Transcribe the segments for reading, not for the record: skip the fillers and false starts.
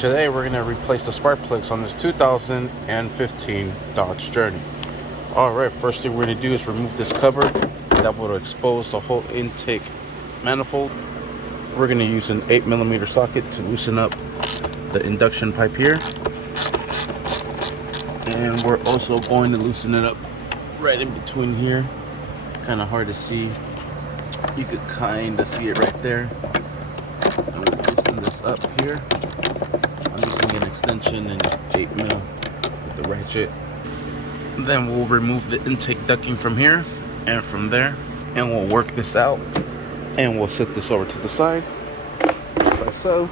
Today we're going to replace the spark plugs on this 2015 Dodge Journey. Alright, first thing we're going to do is remove this cover that will expose the whole intake manifold. We're going to use an 8mm socket to loosen up the induction pipe here. And we're also going to loosen it up right in between here. Kind of hard to see. You could kind of see it right there. And we'll loosen this up here. I'm using an extension and 8mm with the ratchet. Then we'll remove the intake ducting from here and from there, and we'll work this out, and we'll set this over to the side, just like so.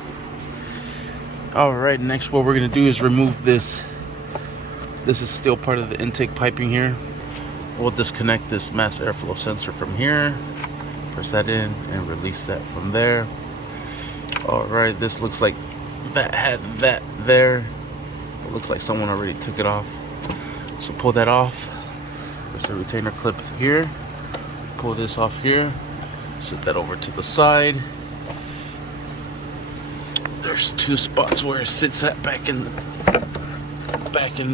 Alright, next what we're going to do is remove this. This is still part of the intake piping here. We'll disconnect this mass airflow sensor from here, press that in, and release that from there. Alright, this looks like that had that there. It looks like someone already took it off. So pull that off. There's a retainer clip here. Pull this off here. Set that over to the side. There's two spots where it sits at back in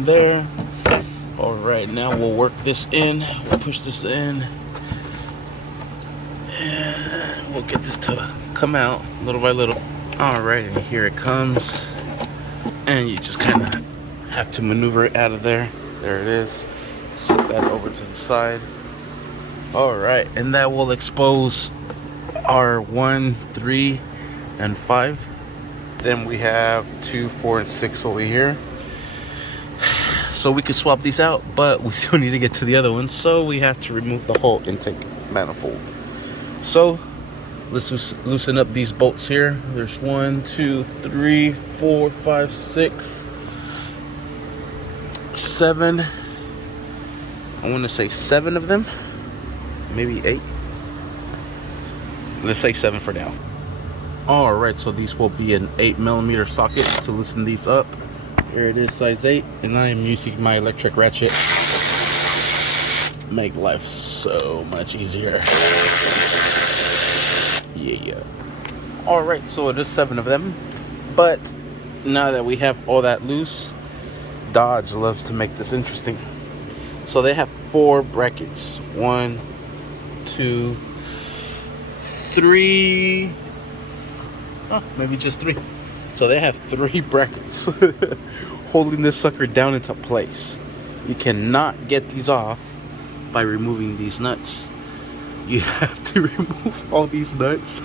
there. Alright, now we'll work this in. We'll push this in. And we'll get this to come out little by little. Alright, and here it comes. And you just kind of have to maneuver it out of there. There it is. Set that over to the side. Alright, and that will expose our 1, 3, and 5. Then we have 2, 4, and 6 over here. So we could swap these out, but we still need to get to the other ones, so we have to remove the whole intake manifold. So let's loosen up these bolts here. There's 1, 2, 3, 4, 5, 6, 7. I want to say 7 of them, maybe 8. Let's say 7 for now. Alright, so these will be an 8mm socket to loosen these up. Here it is, size 8, and I am using my electric ratchet. Make life so much easier. Yeah. Alright, so it is 7 of them, but now that we have all that loose, Dodge loves to make this interesting. So they have 4 brackets. 1, 2, 3. Oh, maybe just 3. So they have 3 brackets holding this sucker down into place. You cannot get these off by removing these nuts. You have to remove all these nuts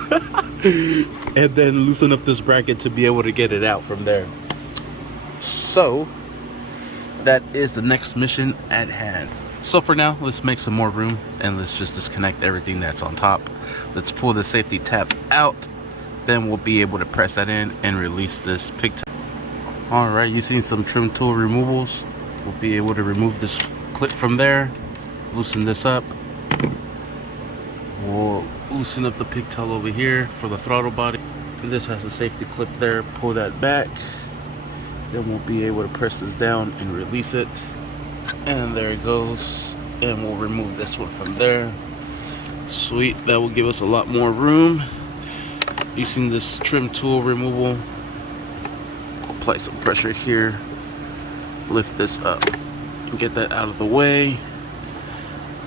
and then loosen up this bracket to be able to get it out from there. So that is the next mission at hand. So for now, let's make some more room and let's just disconnect everything that's on top. Let's pull the safety tab out. Then we'll be able to press that in and release this pigtail. Alright, using some trim tool removals, we'll be able to remove this clip from there, loosen this up. We'll loosen up the pigtail over here for the throttle body. This has a safety clip there, pull that back. Then we'll be able to press this down and release it. And there it goes. And we'll remove this one from there. Sweet, that will give us a lot more room. Using this trim tool removal, apply some pressure here, lift this up, and get that out of the way.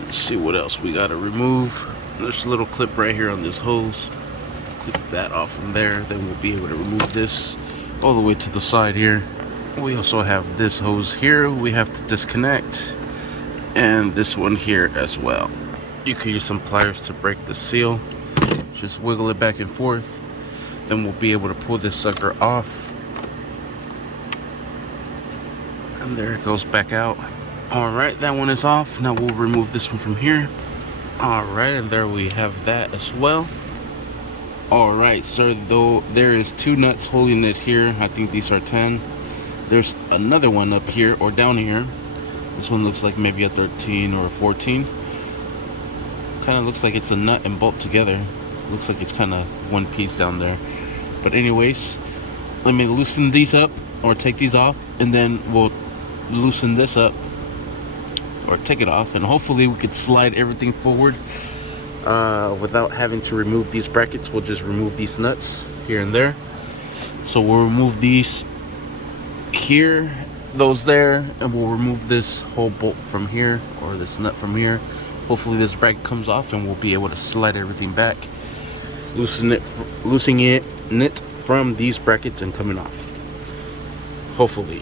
Let's see what else we gotta remove. There's a little clip right here on this hose. Clip that off from there. Then we'll be able to remove this all the way to the side here. We also have this hose here we have to disconnect, and this one here as well. You could use some pliers to break the seal. Just wiggle it back and forth. Then we'll be able to pull this sucker off. And there it goes back out. Alright, that one is off. Now we'll remove this one from here. Alright, and there we have that as well. Alright, so though there is 2 nuts holding it here. I think these are 10. There's another one up here or down here. This one looks like maybe a 13 or a 14. Kind of looks like it's a nut and bolt together. Looks like it's kind of one piece down there. But anyways, let me loosen these up or take these off, and then we'll loosen this up or take it off, and hopefully we could slide everything forward without having to remove these brackets. We'll just remove these nuts here and there. So we'll remove these here, those there, and we'll remove this whole bolt from here, or this nut from here. Hopefully this bracket comes off and we'll be able to slide everything back, loosening it from these brackets and coming off, hopefully.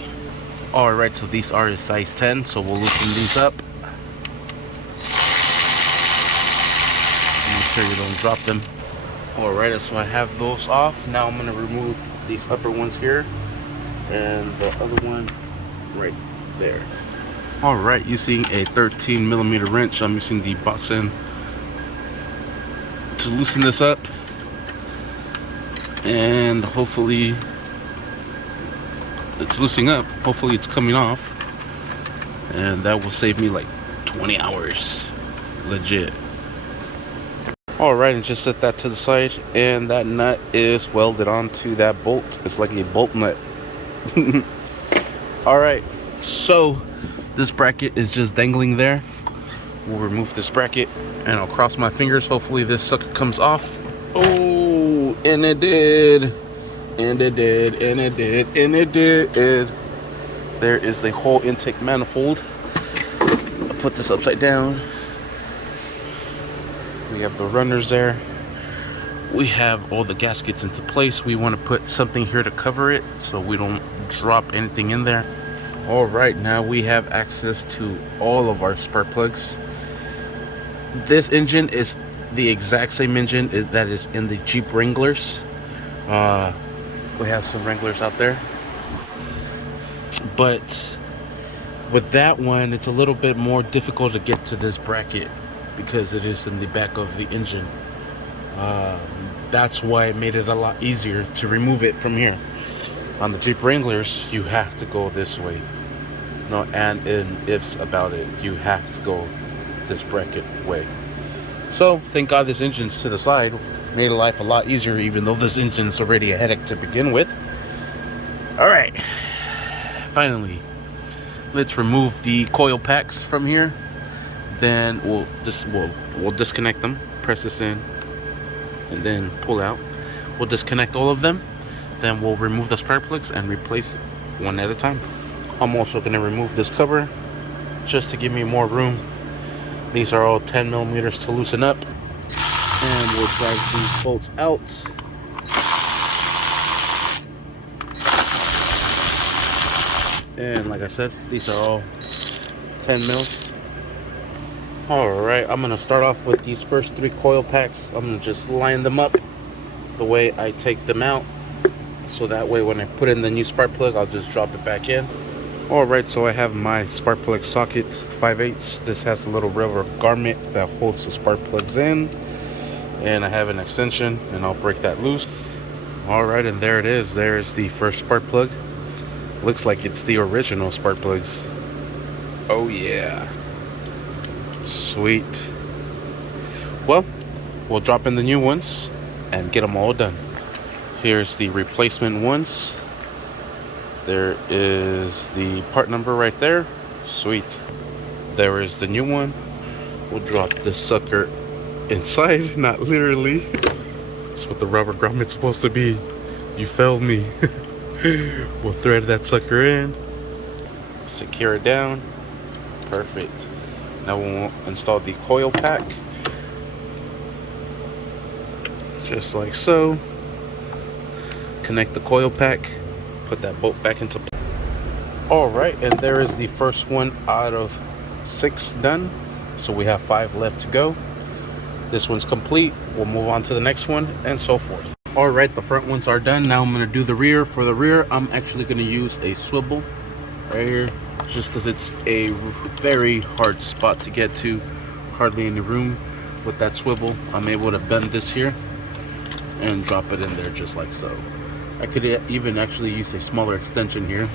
All right, so these are a size 10, so we'll loosen these up. Make sure you don't drop them. All right, so I have those off. Now I'm gonna remove these upper ones here and the other one right there. All right, using a 13mm wrench, I'm using the box end to loosen this up, and hopefully it's loosening up. Hopefully it's coming off, and that will save me like 20 hours, legit. All right, and just set that to the side, and that nut is welded onto that bolt. It's like a bolt nut. All right, so this bracket is just dangling there. We'll remove this bracket, and I'll cross my fingers. Hopefully this sucker comes off. Oh, and it did. And it did, and it did, and it did. There is the whole intake manifold. I'll put this upside down. We have the runners there. We have all the gaskets into place. We want to put something here to cover it so we don't drop anything in there. All right, now we have access to all of our spark plugs. This engine is the exact same engine that is in the Jeep Wranglers. We have some Wranglers out there, but with that one, it's a little bit more difficult to get to this bracket because it is in the back of the engine. That's why it made it a lot easier to remove it from here. On the Jeep Wranglers, you have to go this way. No and ifs about it. You have to go this bracket way. So thank God this engine's to the side. Made life a lot easier, even though this engine's already a headache to begin with. All right, finally, let's remove the coil packs from here. Then we'll disconnect them, press this in, and then pull out. We'll disconnect all of them. Then we'll remove the spark plugs and replace one at a time. I'm also going to remove this cover just to give me more room. These are all 10mm to loosen up. And we'll drive these bolts out. And like I said, these are all 10 mils. Alright, I'm going to start off with these first 3 coil packs. I'm going to just line them up the way I take them out. So that way when I put in the new spark plug, I'll just drop it back in. Alright, so I have my spark plug socket 5/8. This has a little rubber garment that holds the spark plugs in. And I have an extension, and I'll break that loose. Alright, and there it is. There's the first spark plug. Looks like it's the original spark plugs. Oh yeah. Sweet. Well, we'll drop in the new ones and get them all done. Here's the replacement ones. There is the part number right there. Sweet. There is the new one. We'll drop this sucker inside, not literally. That's what the rubber grommet's supposed to be. You failed me. We'll thread that sucker in, secure it down. Perfect. Now we'll install the coil pack, just like so. Connect the coil pack, put that bolt back into place. Alright, and there is the first one out of 6 done. So we have 5 left to go. This one's complete. We'll move on to the next one and so forth. Alright, the front ones are done. Now I'm going to do the rear. For the rear, I'm actually going to use a swivel right here, just because it's a very hard spot to get to. Hardly any room. With that swivel, I'm able to bend this here and drop it in there just like so. I could even actually use a smaller extension here.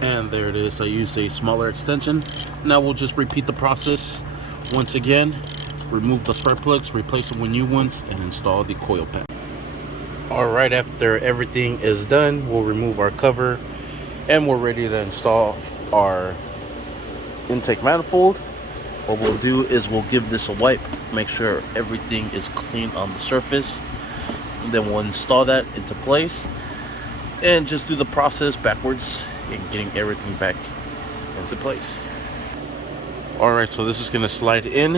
And there it is. I use a smaller extension. Now we'll just repeat the process once again. Remove the spark plugs, replace them with new ones, and install the coil pack. Alright, after everything is done, we'll remove our cover and we're ready to install our intake manifold. What we'll do is we'll give this a wipe, make sure everything is clean on the surface, and then we'll install that into place. and just do the process backwards and getting everything back into place. Alright, so this is going to slide in,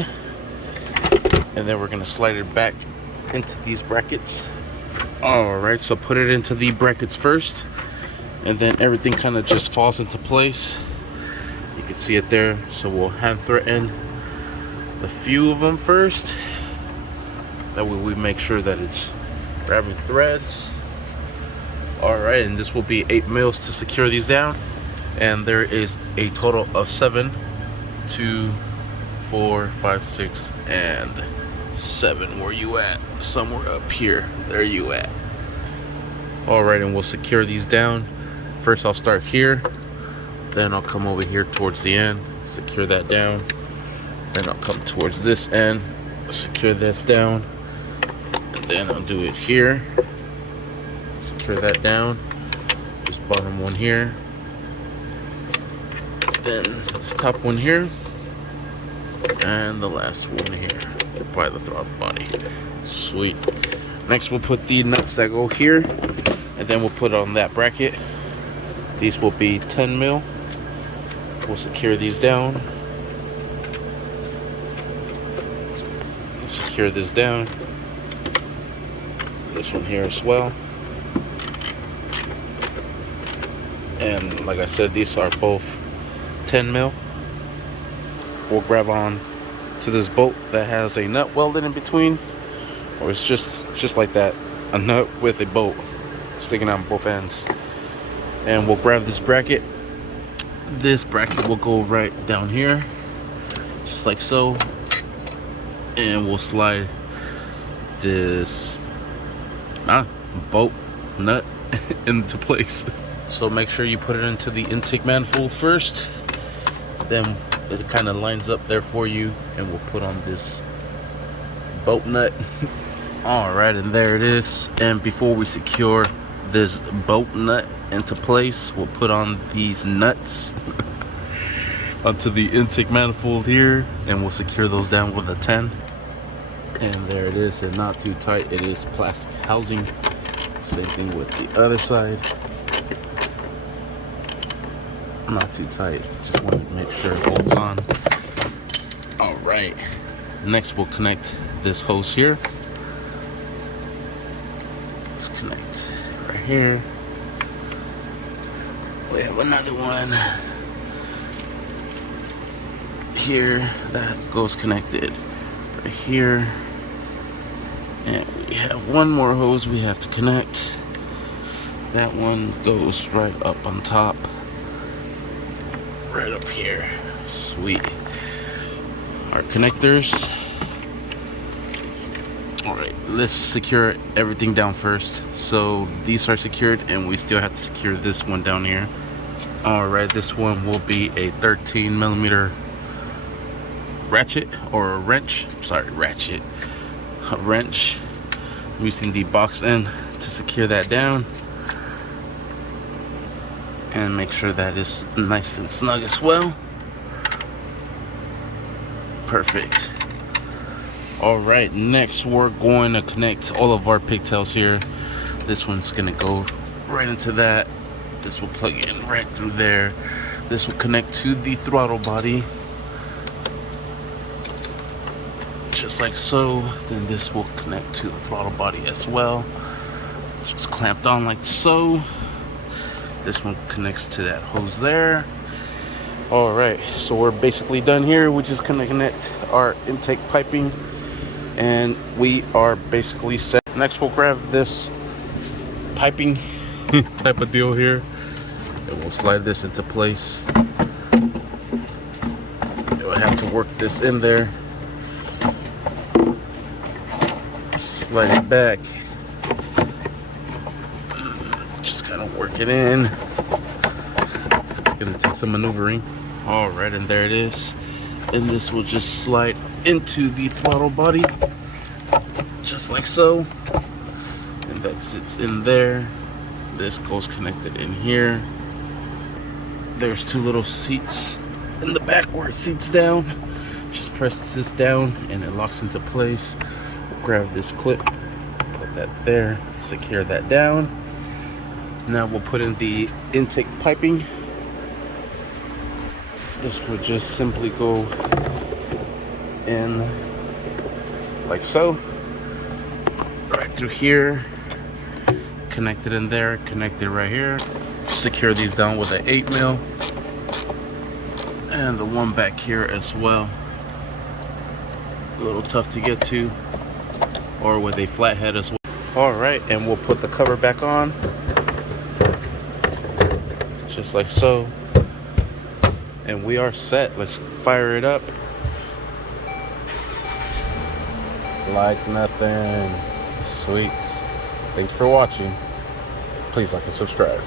and then we're going to slide it back into these brackets. Alright, so put it into the brackets first, and then everything kind of just falls into place. You can see it there. So we'll hand threaten a few of them first. That way we make sure that it's grabbing threads. Alright, and this will be 8 mils to secure these down. And there is a total of 7, 2, 4, 5, 6, and 7. Where you at? Somewhere up here. There you at. Alright, and we'll secure these down. First I'll start here, then I'll come over here towards the end, secure that down. Then I'll come towards this end, secure this down. And then I'll do it here, secure that down. This bottom one here. Then this top one here. And the last one here by the throttle body. Sweet. Next we'll put the nuts that go here, and then we'll put it on that bracket. These will be 10 mil. We'll secure these down. We'll secure this down. This one here as well. And like I said, these are both 10 mil. We'll grab on to this bolt that has a nut welded in between, or it's just like that, a nut with a bolt sticking out on both ends. And we'll grab this bracket. This bracket will go right down here, just like so, and we'll slide this bolt nut into place. So make sure you put it into the intake manifold first, then it kind of lines up there for you, and we'll put on this bolt nut. Alright, and there it is. And before we secure this bolt nut into place, we'll put on these nuts onto the intake manifold here, and we'll secure those down with a 10. And there it is, and not too tight. It is plastic housing. Same thing with the other side. Not too tight, just want to make sure it holds on. Alright, next we'll connect this hose here. Let's connect right here. We have another one here that goes connected right here, and we have one more hose we have to connect. That one goes right up on top, right up here. Sweet. Our connectors. Alright, let's secure everything down first. So these are secured, and we still have to secure this one down here. Alright, this one will be a 13 millimeter ratchet, or a wrench. Sorry, ratchet. A wrench. I'm using the box end to secure that down. And make sure that is nice and snug as well. Perfect. Alright, next we're going to connect all of our pigtails here. This one's going to go right into that. This will plug in right through there. This will connect to the throttle body, just like so. Then this will connect to the throttle body as well. Just clamped on like so. This one connects to that hose there. Alright, so we're basically done here. We're just gonna connect our intake piping, and we are basically set. Next we'll grab this piping type of deal here, and we'll slide this into place. We'll have to work this in there. Slide it back. Just kind of work it in. It's gonna take some maneuvering. Alright, and there it is. And this will just slide into the throttle body, just like so. And that sits in there. This goes connected in here. There's two little seats in the back where it seats down. Just press this down and it locks into place. We'll grab this clip, put that there, secure that down. Now we'll put in the intake piping. This would just simply go in like so, right through here, connect it in there, connect it right here, secure these down with an 8mm, and the one back here as well. A little tough to get to, or with a flathead as well. All right, and we'll put the cover back on, just like so, and we are set. Let's fire it up. Like nothing. Sweet. Thanks for watching. Please like and subscribe.